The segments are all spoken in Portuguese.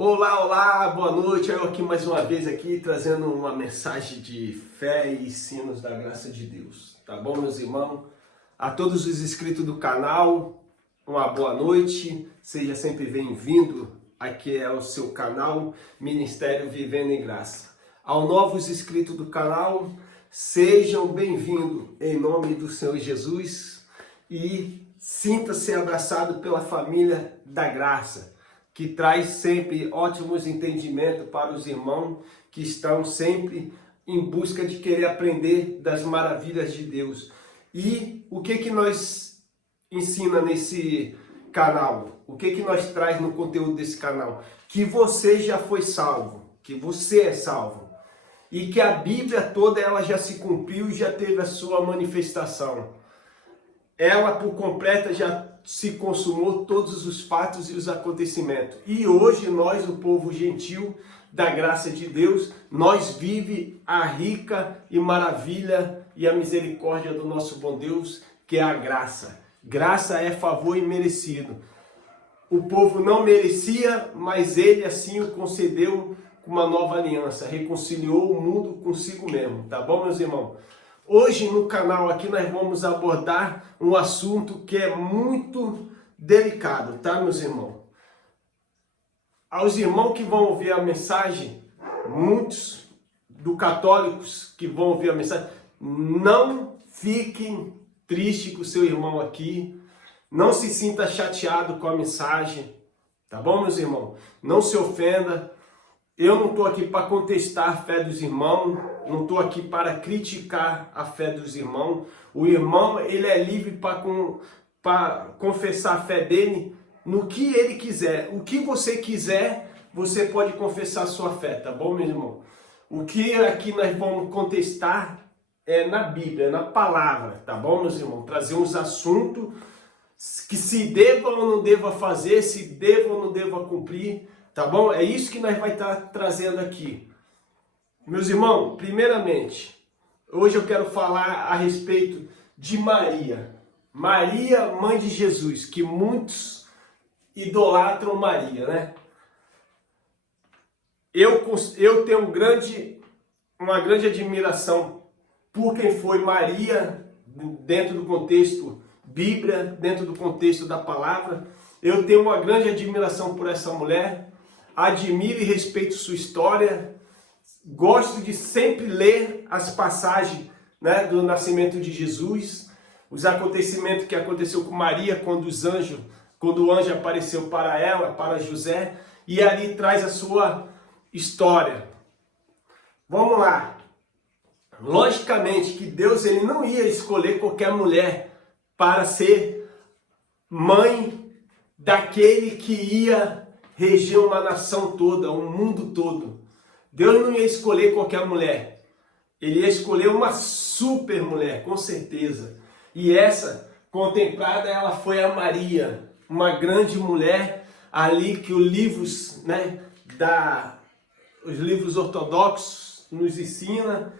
Olá, olá, boa noite. Eu aqui mais uma vez aqui trazendo uma mensagem de fé e ensinos da graça de Deus. Tá bom, meus irmãos? A todos os inscritos do canal, uma boa noite. Seja sempre bem-vindo. Aqui é o seu canal Ministério Vivendo em Graça. Aos novos inscritos do canal, sejam bem-vindos em nome do Senhor Jesus e sinta-se abraçado pela família da graça, que traz sempre ótimos entendimentos para os irmãos que estão sempre em busca de querer aprender das maravilhas de Deus. E o que nós ensina nesse canal? O que nós traz no conteúdo desse canal? Que você já foi salvo, que você é salvo. E que a Bíblia toda ela já se cumpriu e já teve a sua manifestação. Ela por completa já se consumou todos os fatos e os acontecimentos. E hoje nós, o povo gentil da graça de Deus, nós vive a rica e maravilha e a misericórdia do nosso bom Deus, que é a graça. Graça é favor imerecido. O povo não merecia, mas ele assim o concedeu com uma nova aliança, reconciliou o mundo consigo mesmo, tá bom, meus irmãos? Hoje no canal aqui nós vamos abordar um assunto que é muito delicado, tá, meus irmãos? Aos irmãos que vão ouvir a mensagem, muitos dos católicos que vão ouvir a mensagem, não fiquem tristes com o seu irmão aqui, não se sinta chateado com a mensagem, tá bom, meus irmãos? Não se ofenda. Eu não estou aqui para contestar a fé dos irmãos, não estou aqui para criticar a fé dos irmãos. O irmão, ele é livre para confessar a fé dele no que ele quiser. O que você quiser, você pode confessar a sua fé, tá bom, meu irmão? O que aqui nós vamos contestar é na Bíblia, na palavra, tá bom, meus irmãos? Trazer uns assuntos que se deva ou não deva fazer, se deva ou não deva cumprir. Tá bom? É isso que nós vamos estar trazendo aqui. Meus irmãos, primeiramente, hoje eu quero falar a respeito de Maria. Maria, mãe de Jesus, que muitos idolatram Maria, né? Eu tenho uma grande admiração por quem foi Maria, dentro do contexto Bíblia, dentro do contexto da palavra. Eu tenho uma grande admiração por essa mulher. Admiro e respeito sua história, gosto de sempre ler as passagens, né, do nascimento de Jesus, os acontecimentos que aconteceu com Maria quando o anjo apareceu para ela, para José, e ali traz a sua história. Vamos lá. Logicamente que Deus ele não ia escolher qualquer mulher para ser mãe daquele que ia reger uma nação toda, um mundo todo. Deus não ia escolher qualquer mulher. Ele ia escolher uma super mulher, com certeza. E essa contemplada, ela foi a Maria, uma grande mulher ali que os livros, né, os livros ortodoxos nos ensina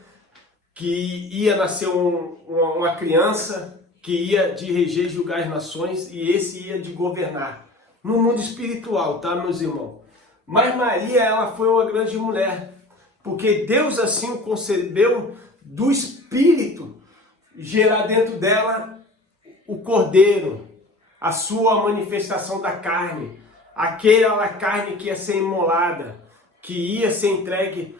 que ia nascer uma criança que ia de reger e julgar as nações e esse ia de governar. No mundo espiritual, tá, meus irmãos? Mas Maria, ela foi uma grande mulher, porque Deus assim o concebeu do Espírito, gerar dentro dela o Cordeiro, a sua manifestação da carne, aquela carne que ia ser imolada, que ia ser entregue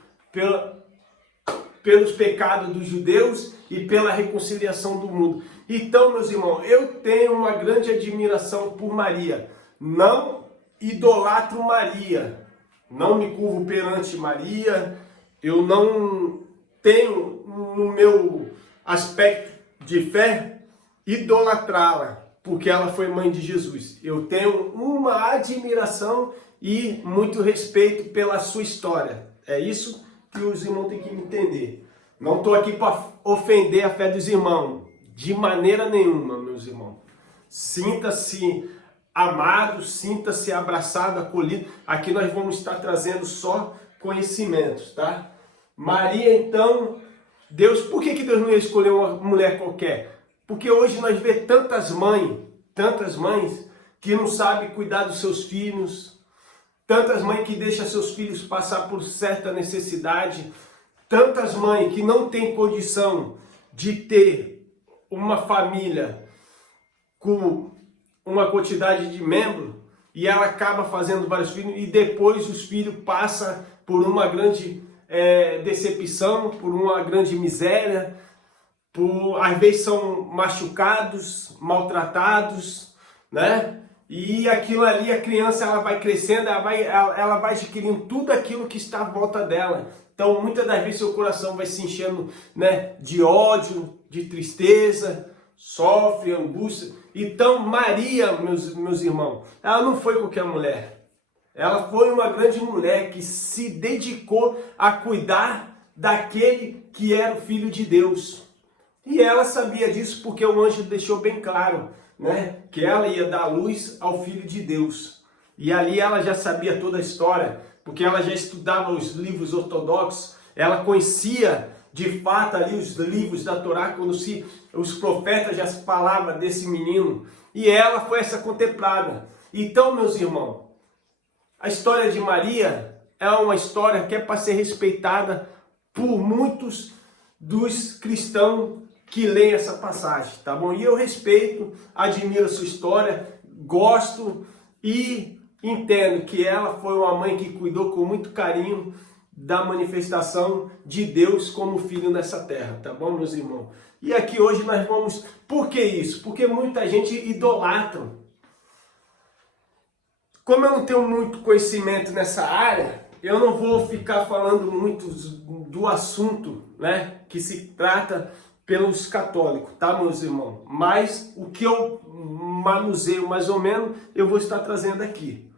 pelos pecados dos judeus e pela reconciliação do mundo. Então, meus irmãos, eu tenho uma grande admiração por Maria. Não idolatro Maria, não me curvo perante Maria, eu não tenho no meu aspecto de fé idolatrá-la, porque ela foi mãe de Jesus. Eu tenho uma admiração e muito respeito pela sua história. É isso que os irmãos têm que entender. Não estou aqui para ofender a fé dos irmãos, de maneira nenhuma, meus irmãos. Sinta-se amado, sinta-se abraçado, acolhido. Aqui nós vamos estar trazendo só conhecimentos, tá? Maria, então, por que Deus não ia escolher uma mulher qualquer? Porque hoje nós vemos tantas mães que não sabem cuidar dos seus filhos, tantas mães que deixam seus filhos passar por certa necessidade, tantas mães que não têm condição de ter uma família com uma quantidade de membros, e ela acaba fazendo vários filhos, e depois os filhos passam por uma grande decepção, por uma grande miséria, às vezes são machucados, maltratados, né? E aquilo ali, a criança, ela vai crescendo, ela vai adquirindo tudo aquilo que está à volta dela. Então, muitas das vezes, seu coração vai se enchendo, né, de ódio, de tristeza, sofre, angústia. Então, Maria, meus irmãos, ela não foi qualquer mulher. Ela foi uma grande mulher que se dedicou a cuidar daquele que era o Filho de Deus. E ela sabia disso porque o anjo deixou bem claro, né, que ela ia dar luz ao Filho de Deus. E ali ela já sabia toda a história, porque ela já estudava os livros ortodoxos, ela conhecia de fato ali os livros da Torá, quando os profetas já falavam desse menino, e ela foi essa contemplada. Então, meus irmãos, a história de Maria é uma história que é para ser respeitada por muitos dos cristãos que leem essa passagem, tá bom? E eu respeito, admiro a sua história, gosto e entendo que ela foi uma mãe que cuidou com muito carinho da manifestação de Deus como filho nessa terra, tá bom, meus irmãos? E aqui hoje nós vamos... Por que isso? Porque muita gente idolatra. Como eu não tenho muito conhecimento nessa área, eu não vou ficar falando muito do assunto, né, que se trata pelos católicos, tá, meus irmãos? Mas o que eu manuseio mais ou menos, eu vou estar trazendo aqui.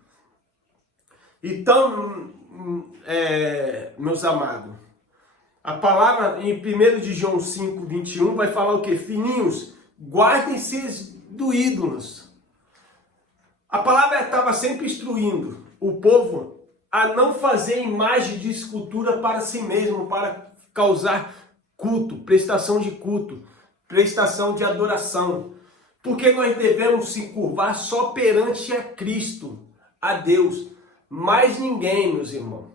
Então, meus amados, a palavra em 1 de João 5, 21 vai falar o quê? Filhinhos, guardem-se do ídolos. A palavra estava sempre instruindo o povo a não fazer imagem de escultura para si mesmo, para causar culto, prestação de culto, prestação de adoração. Porque nós devemos se curvar só perante a Cristo, a Deus. Mais ninguém, meus irmãos.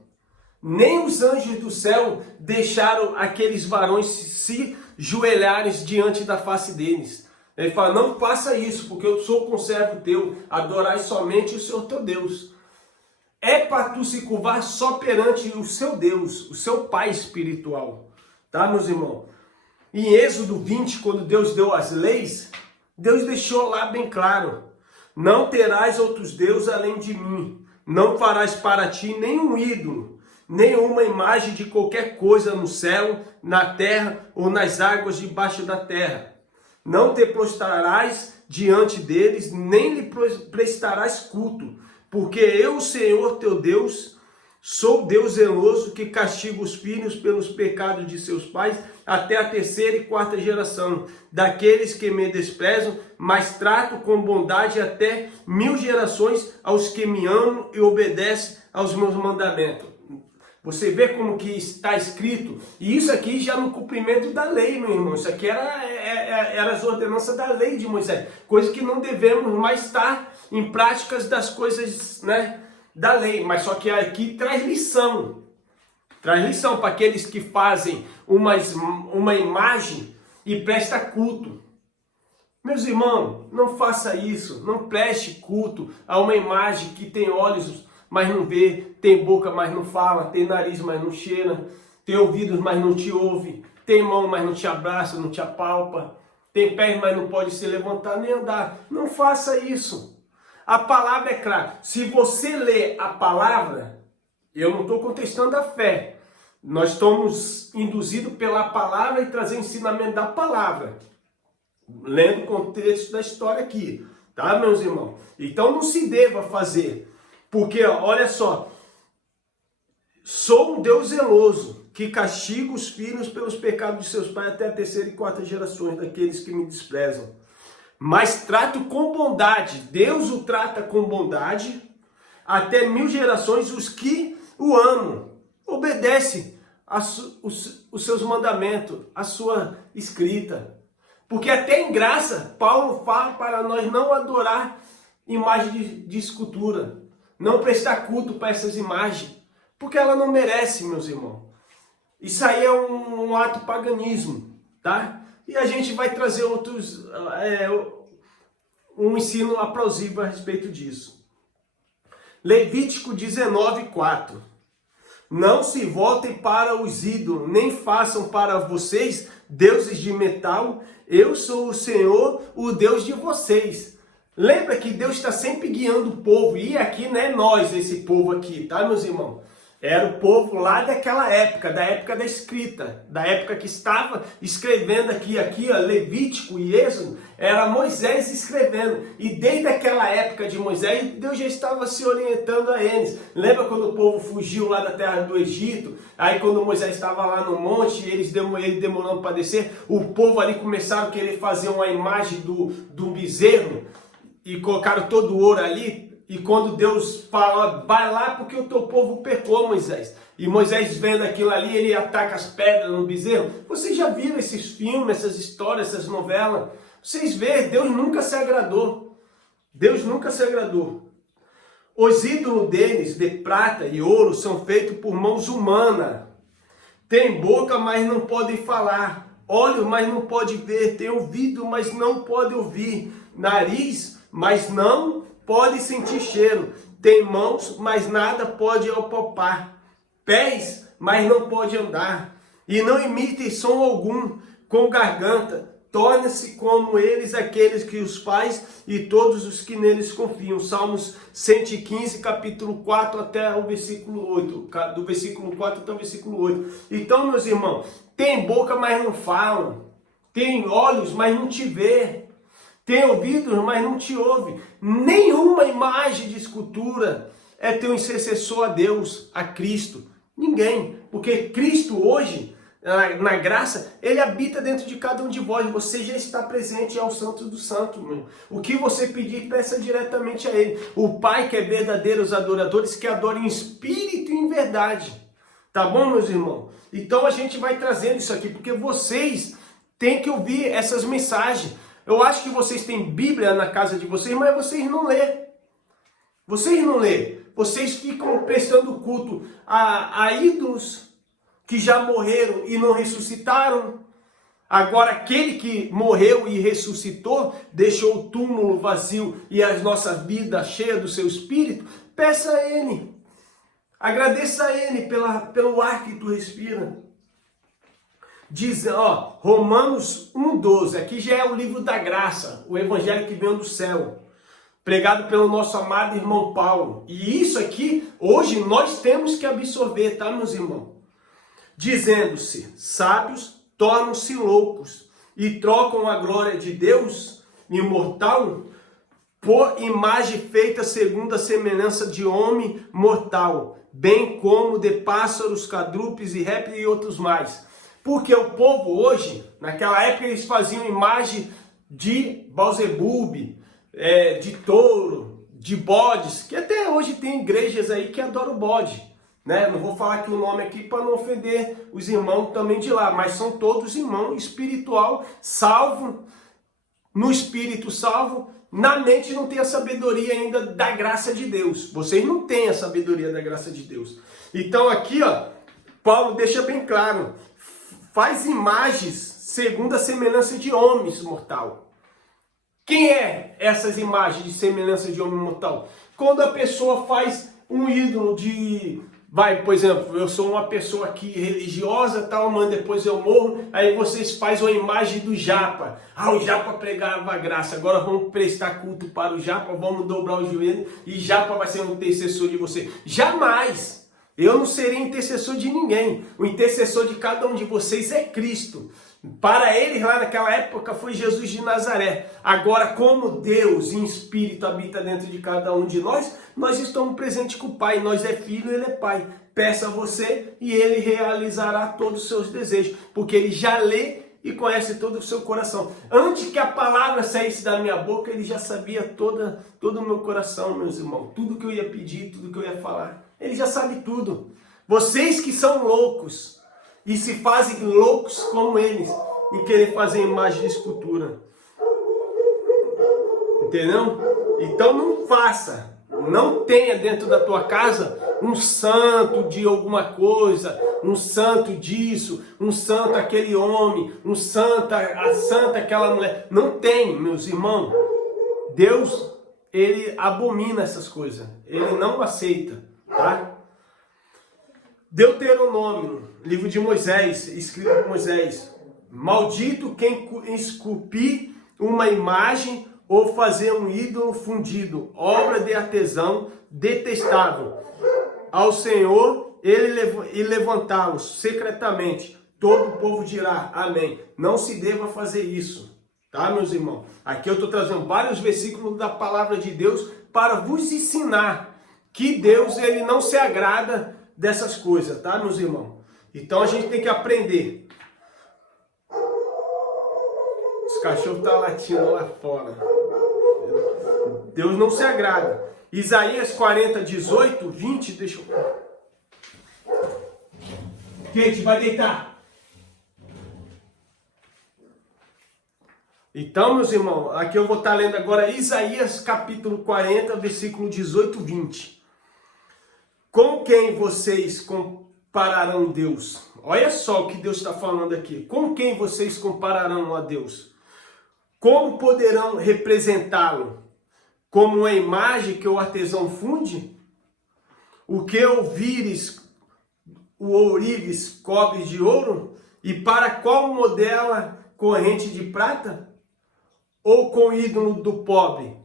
Nem os anjos do céu deixaram aqueles varões se joelharem diante da face deles. Ele fala, não faça isso, porque eu sou conservo teu, adorai somente o Senhor teu Deus. É para tu se curvar só perante o seu Deus, o seu Pai espiritual. Tá, meus irmãos? Em Êxodo 20, quando Deus deu as leis, Deus deixou lá bem claro. Não terás outros deuses além de mim. Não farás para ti nenhum ídolo, nenhuma imagem de qualquer coisa no céu, na terra ou nas águas debaixo da terra. Não te prostrarás diante deles, nem lhe prestarás culto, porque eu, Senhor teu Deus, sou Deus zeloso que castiga os filhos pelos pecados de seus pais até a 3ª e 4ª geração, daqueles que me desprezam, mas trato com bondade até 1000 gerações aos que me amam e obedecem aos meus mandamentos. Você vê como que está escrito, e isso aqui já no cumprimento da lei, meu irmão. Isso aqui era as ordenanças da lei de Moisés, coisa que não devemos mais estar em práticas das coisas, né, da lei, mas só que aqui traz lição para aqueles que fazem uma imagem e presta culto. Meus irmãos, não faça isso, não preste culto a uma imagem que tem olhos, mas não vê, tem boca, mas não fala, tem nariz, mas não cheira, tem ouvidos, mas não te ouve, tem mão, mas não te abraça, não te apalpa, tem pés, mas não pode se levantar nem andar. Não faça isso. A palavra é clara. Se você lê a palavra, eu não estou contestando a fé. Nós estamos induzidos pela palavra e trazer ensinamento da palavra. Lendo o contexto da história aqui. Tá, meus irmãos? Então não se deva fazer. Porque, olha só, sou um Deus zeloso, que castiga os filhos pelos pecados de seus pais até a 3ª e 4ª gerações daqueles que me desprezam. Mas trato com bondade, Deus o trata com bondade, até 1000 gerações os que o amam. Obedece os seus mandamentos, a sua escrita. Porque até em graça, Paulo fala para nós não adorar imagem de escultura. não prestar culto para essas imagens, porque ela não merece, meus irmãos. Isso aí é um ato paganismo, tá? E a gente vai trazer um ensino aplausível a respeito disso. Levítico 19:4. Não se voltem para os ídolos, nem façam para vocês deuses de metal. Eu sou o Senhor, o Deus de vocês. Lembra que Deus está sempre guiando o povo. E aqui não é nós, esse povo aqui, tá, meus irmãos? Era o povo lá daquela época, da época da escrita, da época que estava escrevendo aqui, ó, Levítico e Êxodo, era Moisés escrevendo. E desde aquela época de Moisés, Deus já estava se orientando a eles. Lembra quando o povo fugiu lá da terra do Egito? Aí quando Moisés estava lá no monte, ele demorando para descer, o povo ali começaram a querer fazer uma imagem do bezerro e colocaram todo o ouro ali. E quando Deus fala, vai lá porque o teu povo pecou, Moisés. E Moisés vendo aquilo ali, ele ataca as pedras no bezerro. Vocês já viram esses filmes, essas histórias, essas novelas? Vocês veem, Deus nunca se agradou. Deus nunca se agradou. Os ídolos deles, de prata e ouro, são feitos por mãos humanas. Tem boca, mas não podem falar. Olho, mas não pode ver. Tem ouvido, mas não pode ouvir. Nariz, mas não pode sentir cheiro. Tem mãos, mas nada pode apalpar. Pés, mas não pode andar. E não emitem som algum. Com garganta, torna-se como eles aqueles que os faz e todos os que neles confiam. Salmos 115, capítulo 4 até o versículo 8. Do versículo 4 até o versículo 8. Então, meus irmãos, tem boca, mas não falam. Tem olhos, mas não te vê. Tem ouvidos, mas não te ouve. Nenhuma imagem de escultura é teu intercessor a Deus, a Cristo. Ninguém. Porque Cristo hoje, na graça, Ele habita dentro de cada um de vós. Você já está presente ao Santo do Santo, meu. O que você pedir, peça diretamente a Ele. O Pai que é verdadeiro, os adoradores que adoram em espírito e em verdade. Tá bom, meus irmãos? Então a gente vai trazendo isso aqui, porque vocês têm que ouvir essas mensagens. Eu acho que vocês têm Bíblia na casa de vocês, mas vocês não lê. Vocês não lê. Vocês ficam prestando culto a ídolos que já morreram e não ressuscitaram. Agora, aquele que morreu e ressuscitou, deixou o túmulo vazio e as nossas vidas cheias do seu Espírito, peça a Ele. Agradeça a Ele pelo ar que tu respira. Diz, ó, Romanos 1,12, aqui já é o livro da graça, o evangelho que veio do céu, pregado pelo nosso amado irmão Paulo. E isso aqui, hoje, nós temos que absorver, tá, meus irmãos? Dizendo-se, sábios tornam-se loucos e trocam a glória de Deus, imortal, por imagem feita segundo a semelhança de homem mortal, bem como de pássaros, quadrúpedes e répteis e outros mais. Porque o povo hoje, naquela época, eles faziam imagem de Beelzebub, de touro, de bodes, que até hoje tem igrejas aí que adoram bode, né? Não vou falar aqui o nome aqui para não ofender os irmãos também de lá, mas são todos irmãos espiritual, salvo, no espírito salvo, na mente não tem a sabedoria ainda da graça de Deus. Vocês não têm a sabedoria da graça de Deus. Então aqui, ó, Paulo deixa bem claro, faz imagens segundo a semelhança de homens mortal. Quem é essas imagens de semelhança de homem mortal? Quando a pessoa faz um ídolo de... por exemplo, eu sou uma pessoa aqui religiosa, tal, mas depois eu morro, aí vocês fazem uma imagem do Japa. O Japa pregava a graça, agora vamos prestar culto para o Japa, vamos dobrar o joelho e Japa vai ser um intercessor de você. Jamais! Eu não serei intercessor de ninguém. O intercessor de cada um de vocês é Cristo. Para eles, lá naquela época, foi Jesus de Nazaré. Agora, como Deus em espírito habita dentro de cada um de nós, nós estamos presentes com o Pai. Nós é filho, Ele é Pai. Peça a você e Ele realizará todos os seus desejos. Porque Ele já lê e conhece todo o seu coração. Antes que a palavra saísse da minha boca, Ele já sabia todo o meu coração, meus irmãos. Tudo que eu ia pedir, tudo que eu ia falar. Ele já sabe tudo. Vocês que são loucos e se fazem loucos como eles em querer fazer imagem de escultura. Entendeu? Então não faça. Não tenha dentro da tua casa um santo de alguma coisa, um santo disso, um santo aquele homem, um santo, a santa aquela mulher. Não tem, meus irmãos. Deus, ele abomina essas coisas. Ele não aceita, tá? Deuteronômio, livro de Moisés, escrito por Moisés. Maldito quem esculpir uma imagem ou fazer um ídolo fundido, obra de artesão detestável. Ao Senhor ele levantá-los secretamente. Todo o povo dirá amém. Não se deva fazer isso, tá, meus irmãos? Aqui eu estou trazendo vários versículos da palavra de Deus para vos ensinar que Deus, ele não se agrada dessas coisas, tá, meus irmãos? Então a gente tem que aprender. Os cachorros estão latindo lá fora. Deus não se agrada. Isaías 40, 18, 20, deixa eu... Kate, vai deitar. Então, meus irmãos, aqui eu vou estar lendo agora Isaías capítulo 40, versículo 18, 20. Com quem vocês compararão Deus? Olha só o que Deus está falando aqui. Com quem vocês compararão a Deus? Como poderão representá-lo? Como uma imagem que o artesão funde? O que ouvires, o ourives cobre de ouro? E para qual modela corrente de prata? Ou com o ídolo do pobre,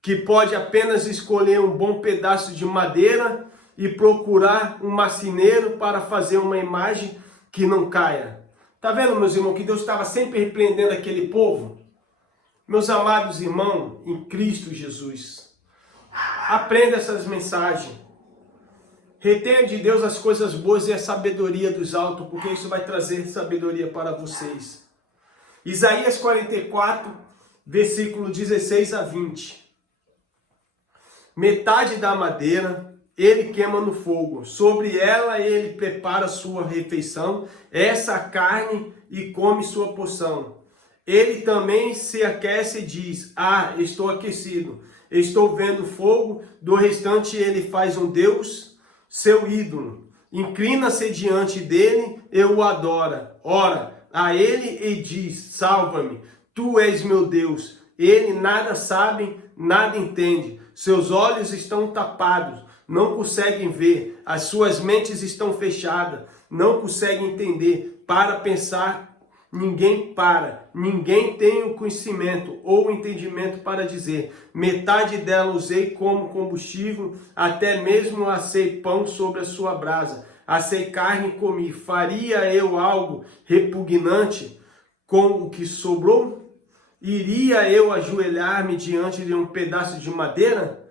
que pode apenas escolher um bom pedaço de madeira e procurar um marceneiro para fazer uma imagem que não caia? Tá vendo, meus irmãos, que Deus estava sempre repreendendo aquele povo? Meus amados irmãos, em Cristo Jesus, aprenda essas mensagens. Retenha de Deus as coisas boas e a sabedoria dos altos, porque isso vai trazer sabedoria para vocês. Isaías 44, versículo 16 a 20. Metade da madeira ele queima no fogo, sobre ela ele prepara sua refeição, essa carne e come sua porção. Ele também se aquece e diz, ah, estou aquecido, estou vendo fogo, do restante ele faz um Deus, seu ídolo. Inclina-se diante dele, eu o adoro. Ora, a ele e diz, salva-me, tu és meu Deus. Ele nada sabe, nada entende, seus olhos estão tapados, não conseguem ver, as suas mentes estão fechadas, não conseguem entender, para pensar. Ninguém tem o conhecimento ou o entendimento para dizer, metade dela usei como combustível, até mesmo assei pão sobre a sua brasa, assei carne e comi. Faria eu algo repugnante com o que sobrou? Iria eu ajoelhar-me diante de um pedaço de madeira?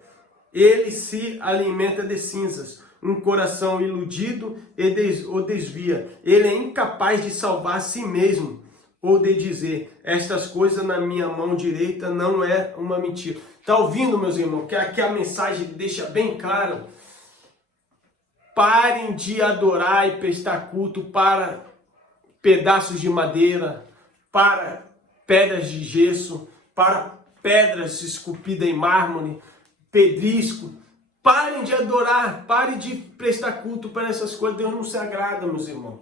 Ele se alimenta de cinzas. Um coração iludido o desvia. Ele é incapaz de salvar a si mesmo ou de dizer, estas coisas na minha mão direita não é uma mentira. Está ouvindo, meus irmãos, que aqui a mensagem deixa bem claro. Parem de adorar e prestar culto para pedaços de madeira, para pedras de gesso, para pedras esculpidas em mármore, pedrisco. Parem de adorar, parem de prestar culto para essas coisas. Deus não se agrada, meus irmãos.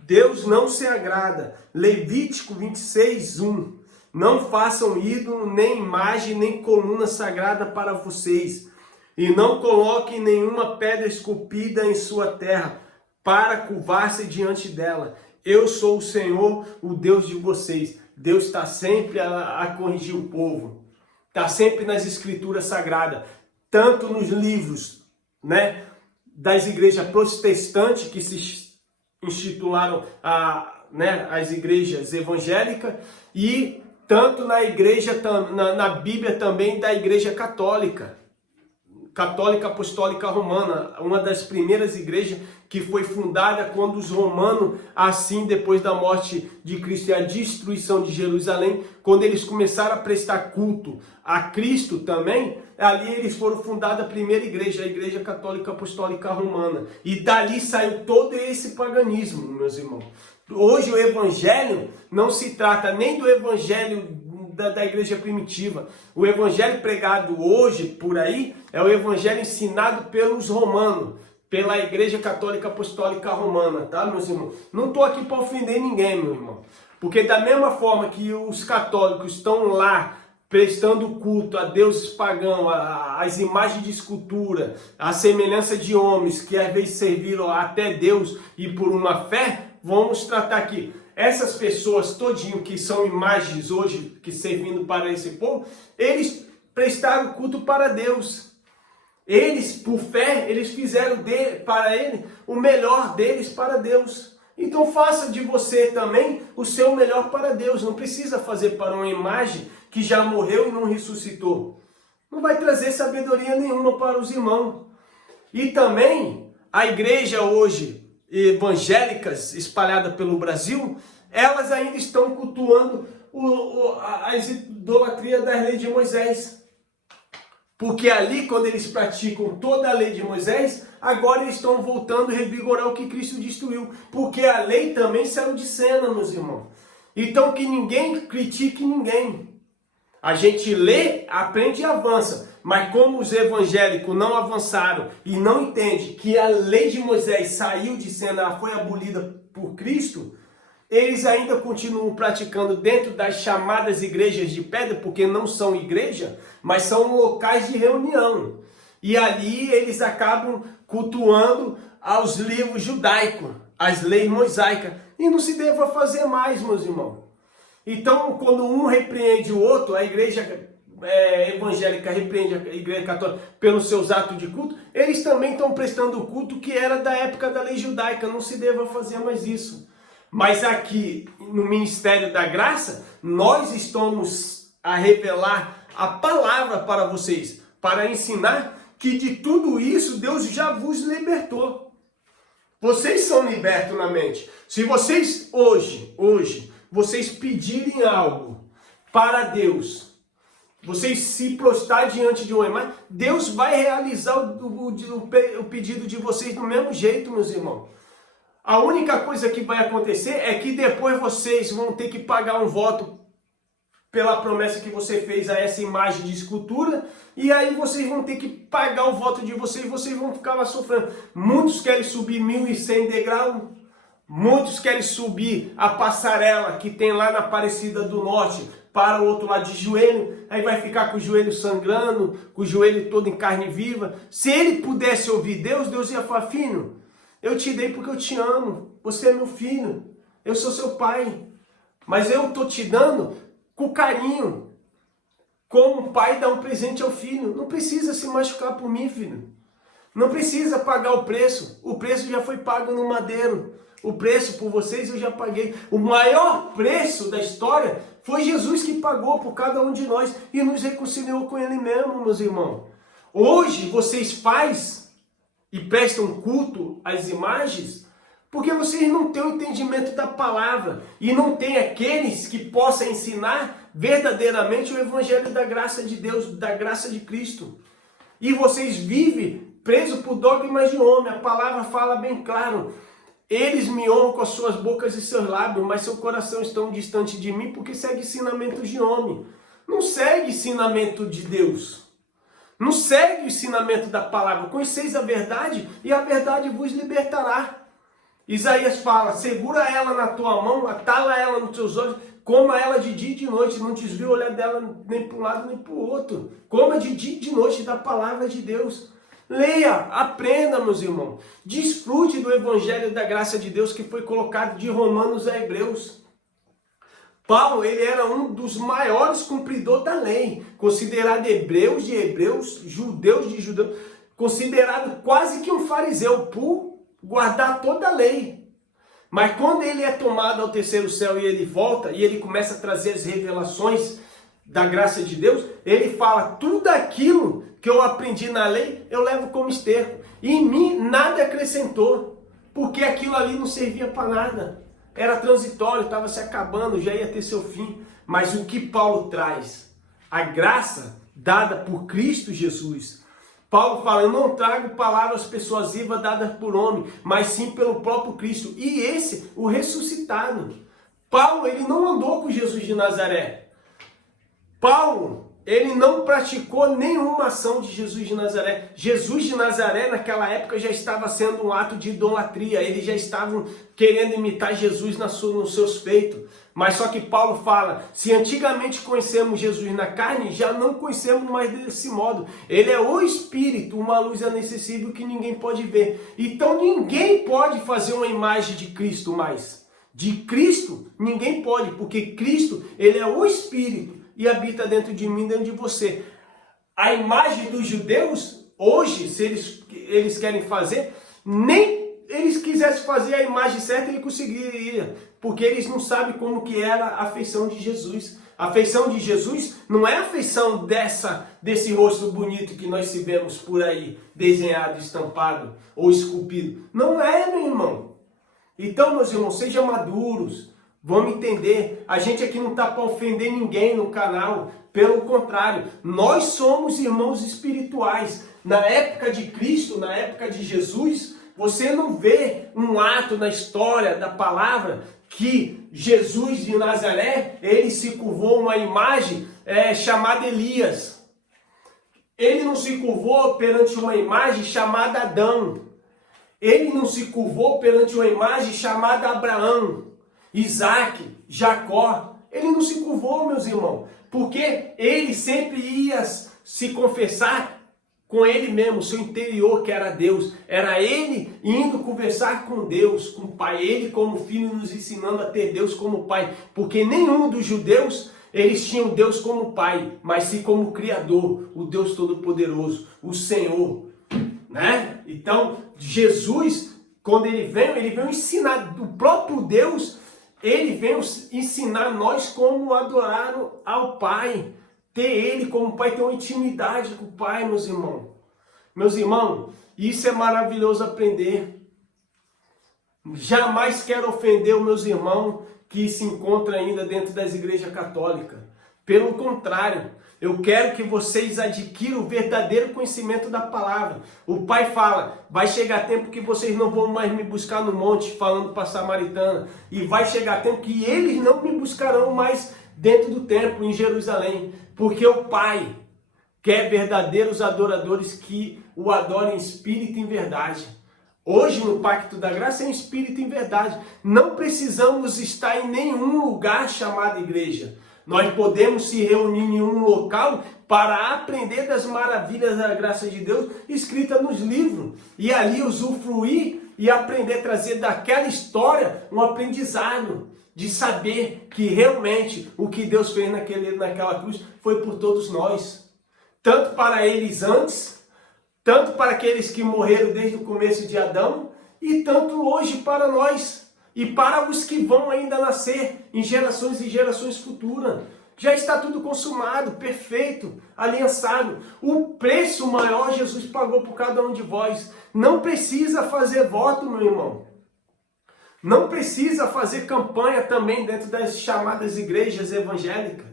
Deus não se agrada. Levítico 26, 1. Não façam ídolo, nem imagem, nem coluna sagrada para vocês. E não coloquem nenhuma pedra esculpida em sua terra, para curvar-se diante dela. Eu sou o Senhor, o Deus de vocês. Deus está sempre a corrigir o povo. Está sempre nas escrituras sagradas. Tanto nos livros, né, das igrejas protestantes, que se institularam as igrejas evangélicas, e tanto na igreja, na Bíblia também da igreja católica apostólica romana, uma das primeiras igrejas que foi fundada quando os romanos, assim depois da morte de Cristo e a destruição de Jerusalém, quando eles começaram a prestar culto a Cristo também, ali eles foram fundados a primeira igreja, a igreja católica apostólica romana, e dali saiu todo esse paganismo, meus irmãos. Hoje o evangelho não se trata nem do evangelho da igreja primitiva. O evangelho pregado hoje por aí é o evangelho ensinado pelos romanos, pela Igreja Católica Apostólica Romana, tá, meus irmãos? Não estou aqui para ofender ninguém, meu irmão. Porque da mesma forma que os católicos estão lá prestando culto a deuses pagãos, às imagens de escultura, à semelhança de homens que às vezes serviram até Deus e por uma fé, vamos tratar aqui. Essas pessoas todinho que são imagens hoje, que servindo para esse povo, eles prestaram culto para Deus. Eles, por fé, eles fizeram para ele o melhor deles para Deus. Então faça de você também o seu melhor para Deus. Não precisa fazer para uma imagem que já morreu e não ressuscitou. Não vai trazer sabedoria nenhuma para os irmãos. E também a igreja hoje, evangélicas espalhada pelo Brasil, elas ainda estão cultuando a idolatria das leis de Moisés. Porque ali, quando eles praticam toda a lei de Moisés, agora eles estão voltando a revigorar o que Cristo destruiu. Porque a lei também saiu de cena, meus irmãos. Então que ninguém critique ninguém. A gente lê, aprende e avança. Mas como os evangélicos não avançaram e não entendem que a lei de Moisés saiu de cena, ela foi abolida por Cristo, eles ainda continuam praticando dentro das chamadas igrejas de pedra, porque não são igreja, mas são locais de reunião. E ali eles acabam cultuando aos livros judaicos, as leis mosaicas. E não se deva fazer mais, meus irmãos. Então, quando um repreende o outro, a igreja evangélica repreende a igreja católica pelos seus atos de culto, eles também estão prestando o culto que era da época da lei judaica. Não se deva fazer mais isso. Mas aqui no Ministério da Graça, nós estamos a revelar a palavra para vocês, para ensinar que de tudo isso Deus já vos libertou. Vocês são libertos na mente. Se vocês hoje, vocês pedirem algo para Deus, vocês se prostrar diante de uma imagem, Deus vai realizar o pedido de vocês do mesmo jeito, meus irmãos. A única coisa que vai acontecer é que depois vocês vão ter que pagar um voto pela promessa que você fez a essa imagem de escultura, e aí vocês vão ter que pagar o voto de vocês, vocês vão ficar lá sofrendo. Muitos querem subir 1.100 degraus, muitos querem subir a passarela que tem lá na Aparecida do Norte para o outro lado de joelho, aí vai ficar com o joelho sangrando, com o joelho todo em carne viva. Se ele pudesse ouvir Deus, Deus ia falar: filho, eu te dei porque eu te amo, você é meu filho, eu sou seu pai, mas eu estou te dando com carinho, como um pai dá um presente ao filho. Não precisa se machucar por mim, filho. Não precisa pagar o preço já foi pago no madeiro. O preço por vocês eu já paguei. O maior preço da história foi Jesus que pagou por cada um de nós e nos reconciliou com Ele mesmo, meus irmãos. Hoje vocês fazem e prestam culto às imagens porque vocês não têm o entendimento da palavra e não tem aqueles que possam ensinar verdadeiramente o evangelho da graça de Deus, da graça de Cristo. E vocês vivem presos por dogmas de homem. A palavra fala bem claro: eles me honram com as suas bocas e seus lábios, mas seu coração estão distante de mim porque segue ensinamentos de homem. Não segue ensinamento de Deus. Não segue o ensinamento da palavra. Conheceis a verdade e a verdade vos libertará. Isaías fala: segura ela na tua mão, atala ela nos teus olhos, coma ela de dia e de noite, não desvia o olhar dela nem para um lado nem para o outro. Coma de dia e de noite da palavra de Deus. Leia, aprenda, meus irmãos. Desfrute do evangelho da graça de Deus que foi colocado de Romanos a Hebreus. Paulo, ele era um dos maiores cumpridores da lei, considerado hebreus de hebreus, judeus de judeus, considerado quase que um fariseu por guardar toda a lei. Mas quando ele é tomado ao terceiro céu e ele volta, e ele começa a trazer as revelações da graça de Deus, ele fala: tudo aquilo que eu aprendi na lei, eu levo como esterco. E em mim nada acrescentou, porque aquilo ali não servia para nada. Era transitório, estava se acabando, já ia ter seu fim. Mas o que Paulo traz? A graça dada por Cristo Jesus. Paulo fala: eu não trago palavras persuasivas dadas por homem, mas sim pelo próprio Cristo. E esse, o ressuscitado. Paulo, ele não andou com Jesus de Nazaré. Paulo, ele não praticou nenhuma ação de Jesus de Nazaré. Jesus de Nazaré, naquela época, já estava sendo um ato de idolatria. Eles já estavam querendo imitar Jesus nos seus feitos. Mas só que Paulo fala, se antigamente conhecemos Jesus na carne, já não conhecemos mais desse modo. Ele é o Espírito, uma luz inacessível que ninguém pode ver. Então ninguém pode fazer uma imagem de Cristo mais. De Cristo, ninguém pode, porque Cristo, ele é o Espírito e habita dentro de mim, dentro de você. A imagem dos judeus, hoje, se eles querem fazer, nem eles quisessem fazer a imagem certa, ele conseguiria, porque eles não sabem como que era a feição de Jesus. A feição de Jesus não é a feição desse rosto bonito que nós vemos por aí, desenhado, estampado ou esculpido. Não é, meu irmão. Então, meus irmãos, sejam maduros, vamos entender. A gente aqui não está para ofender ninguém no canal, pelo contrário, nós somos irmãos espirituais. Na época de Cristo, na época de Jesus, você não vê um ato na história da palavra que Jesus de Nazaré, ele se curvou uma imagem chamada Elias. Ele não se curvou perante uma imagem chamada Adão. Ele não se curvou perante uma imagem chamada Abraão, Isaac, Jacó. Ele não se curvou, meus irmãos, porque ele sempre ia se confessar com ele mesmo, seu interior, que era Deus. Era ele indo conversar com Deus, com o Pai. Ele como filho nos ensinando a ter Deus como Pai. Porque nenhum dos judeus, eles tinham Deus como Pai, mas sim como Criador, o Deus Todo-Poderoso, o Senhor. Né? Então, Jesus, quando ele veio ensinar do próprio Deus, ele veio ensinar nós como adorar ao Pai. Ter ele como Pai, ter uma intimidade com o Pai, meus irmãos. Meus irmãos, isso é maravilhoso aprender. Jamais quero ofender os meus irmãos que se encontram ainda dentro das igrejas católicas. Pelo contrário, eu quero que vocês adquiram o verdadeiro conhecimento da palavra. O Pai fala, vai chegar tempo que vocês não vão mais me buscar no monte, falando para a samaritana. E vai chegar tempo que eles não me buscarão mais dentro do templo, em Jerusalém. Porque o Pai quer verdadeiros adoradores que o adorem em espírito e em verdade. Hoje, no Pacto da Graça, é em espírito e em verdade. Não precisamos estar em nenhum lugar chamado igreja. Nós podemos se reunir em um local para aprender das maravilhas da graça de Deus escrita nos livros. E ali usufruir e aprender a trazer daquela história um aprendizado. De saber que realmente o que Deus fez naquela cruz foi por todos nós. Tanto para eles antes, tanto para aqueles que morreram desde o começo de Adão, e tanto hoje para nós. E para os que vão ainda nascer em gerações e gerações futuras. Já está tudo consumado, perfeito, aliançado. O preço maior Jesus pagou por cada um de vós. Não precisa fazer voto, meu irmão. Não precisa fazer campanha também dentro das chamadas igrejas evangélicas.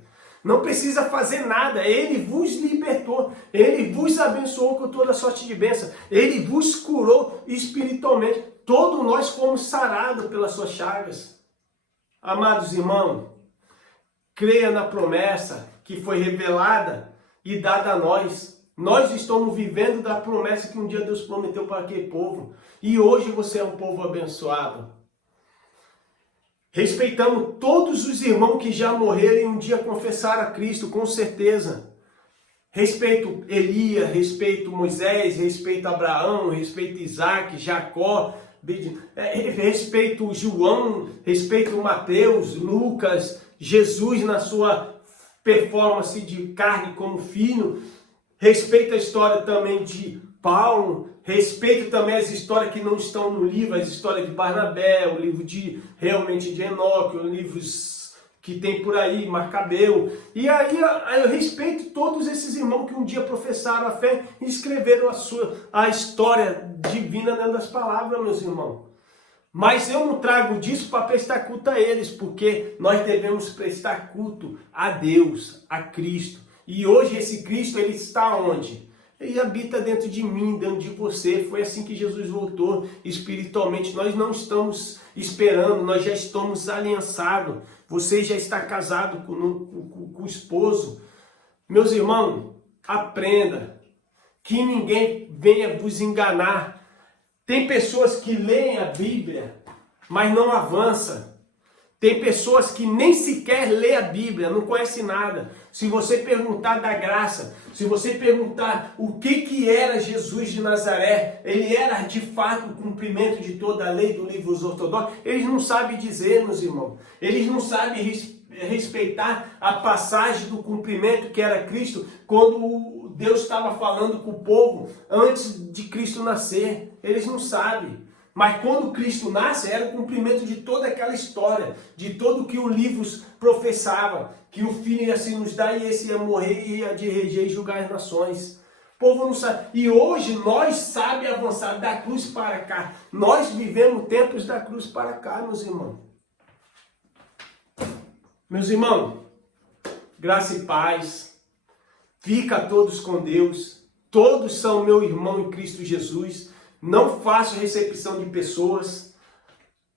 Não precisa fazer nada. Ele vos libertou. Ele vos abençoou com toda sorte de bênção. Ele vos curou espiritualmente. Todos nós fomos sarados pelas suas chagas. Amados irmãos, creia na promessa que foi revelada e dada a nós. Nós estamos vivendo da promessa que um dia Deus prometeu para aquele povo. E hoje você é um povo abençoado. Respeitamos todos os irmãos que já morreram e um dia confessaram a Cristo, com certeza. Respeito Elias, respeito Moisés, respeito Abraão, respeito Isaac, Jacó, respeito João, respeito Mateus, Lucas, Jesus na sua performance de carne como filho. Respeito a história também de Paulo, respeito também as histórias que não estão no livro, as histórias de Barnabé, o livro realmente de Enoque, os livros que tem por aí, Macabeu. E aí eu respeito todos esses irmãos que um dia professaram a fé e escreveram a história divina dentro das palavras, meus irmãos. Mas eu não trago disso para prestar culto a eles, porque nós devemos prestar culto a Deus, a Cristo. E hoje esse Cristo, ele está onde? Ele habita dentro de mim, dentro de você. Foi assim que Jesus voltou espiritualmente. Nós não estamos esperando, nós já estamos aliançados. Você já está casado com o esposo. Meus irmãos, aprenda, que ninguém venha vos enganar. Tem pessoas que leem a Bíblia, mas não avançam. Tem pessoas que nem sequer lê a Bíblia, não conhece nada. Se você perguntar da graça, se você perguntar o que era Jesus de Nazaré, ele era de fato o cumprimento de toda a lei do livro dos ortodoxos, eles não sabem dizer, meus irmãos. Eles não sabem respeitar a passagem do cumprimento que era Cristo, quando Deus estava falando com o povo antes de Cristo nascer. Eles não sabem. Mas quando Cristo nasce, era o cumprimento de toda aquela história, de todo o que o livro professava, que o Filho ia se nos dar e esse ia morrer e ia de reger e julgar as nações. O povo não sabe. E hoje nós sabemos avançar da cruz para cá. Nós vivemos tempos da cruz para cá, meus irmãos. Meus irmãos, graça e paz. Fica todos com Deus. Todos são meu irmão em Cristo Jesus. Não faço recepção de pessoas,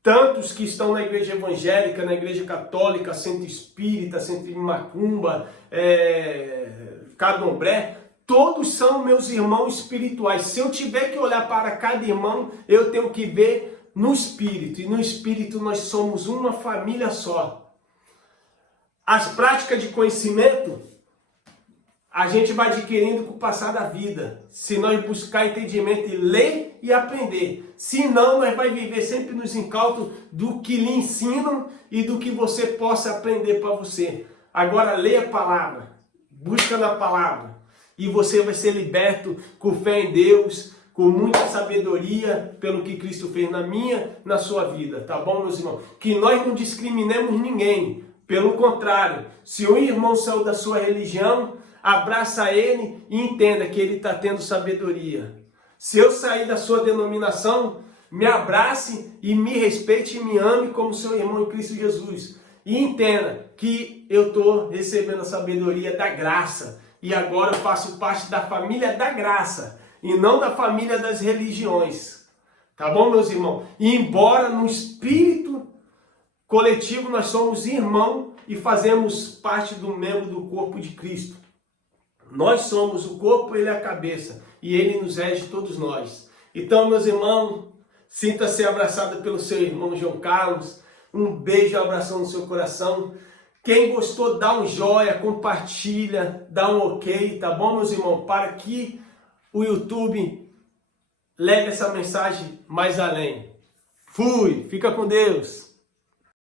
tantos que estão na igreja evangélica, na igreja católica, centro espírita, centro de macumba, candomblé, todos são meus irmãos espirituais. Se eu tiver que olhar para cada irmão, eu tenho que ver no espírito, e no espírito nós somos uma família só. As práticas de conhecimento a gente vai adquirindo com o passar da vida, se nós buscar entendimento e ler e aprender. Se não, nós vai viver sempre nos incautos do que lhe ensinam e do que você possa aprender para você. Agora, leia a palavra, busca na palavra, e você vai ser liberto com fé em Deus, com muita sabedoria, pelo que Cristo fez na minha, na sua vida, tá bom, meus irmãos? Que nós não discriminemos ninguém, pelo contrário, se um irmão saiu da sua religião, abraça ele e entenda que ele está tendo sabedoria. Se eu sair da sua denominação, me abrace e me respeite e me ame como seu irmão em Cristo Jesus. E entenda que eu estou recebendo a sabedoria da graça. E agora eu faço parte da família da graça e não da família das religiões. Tá bom, meus irmãos? E embora no espírito coletivo nós somos irmãos e fazemos parte do membro do corpo de Cristo. Nós somos o corpo, ele é a cabeça, e ele nos rege todos nós. Então, meus irmãos, sinta-se abraçado pelo seu irmão João Carlos. Um beijo, um abração no seu coração. Quem gostou, dá um joinha, compartilha, dá um ok, tá bom, meus irmãos? Para que o YouTube leve essa mensagem mais além. Fui, fica com Deus.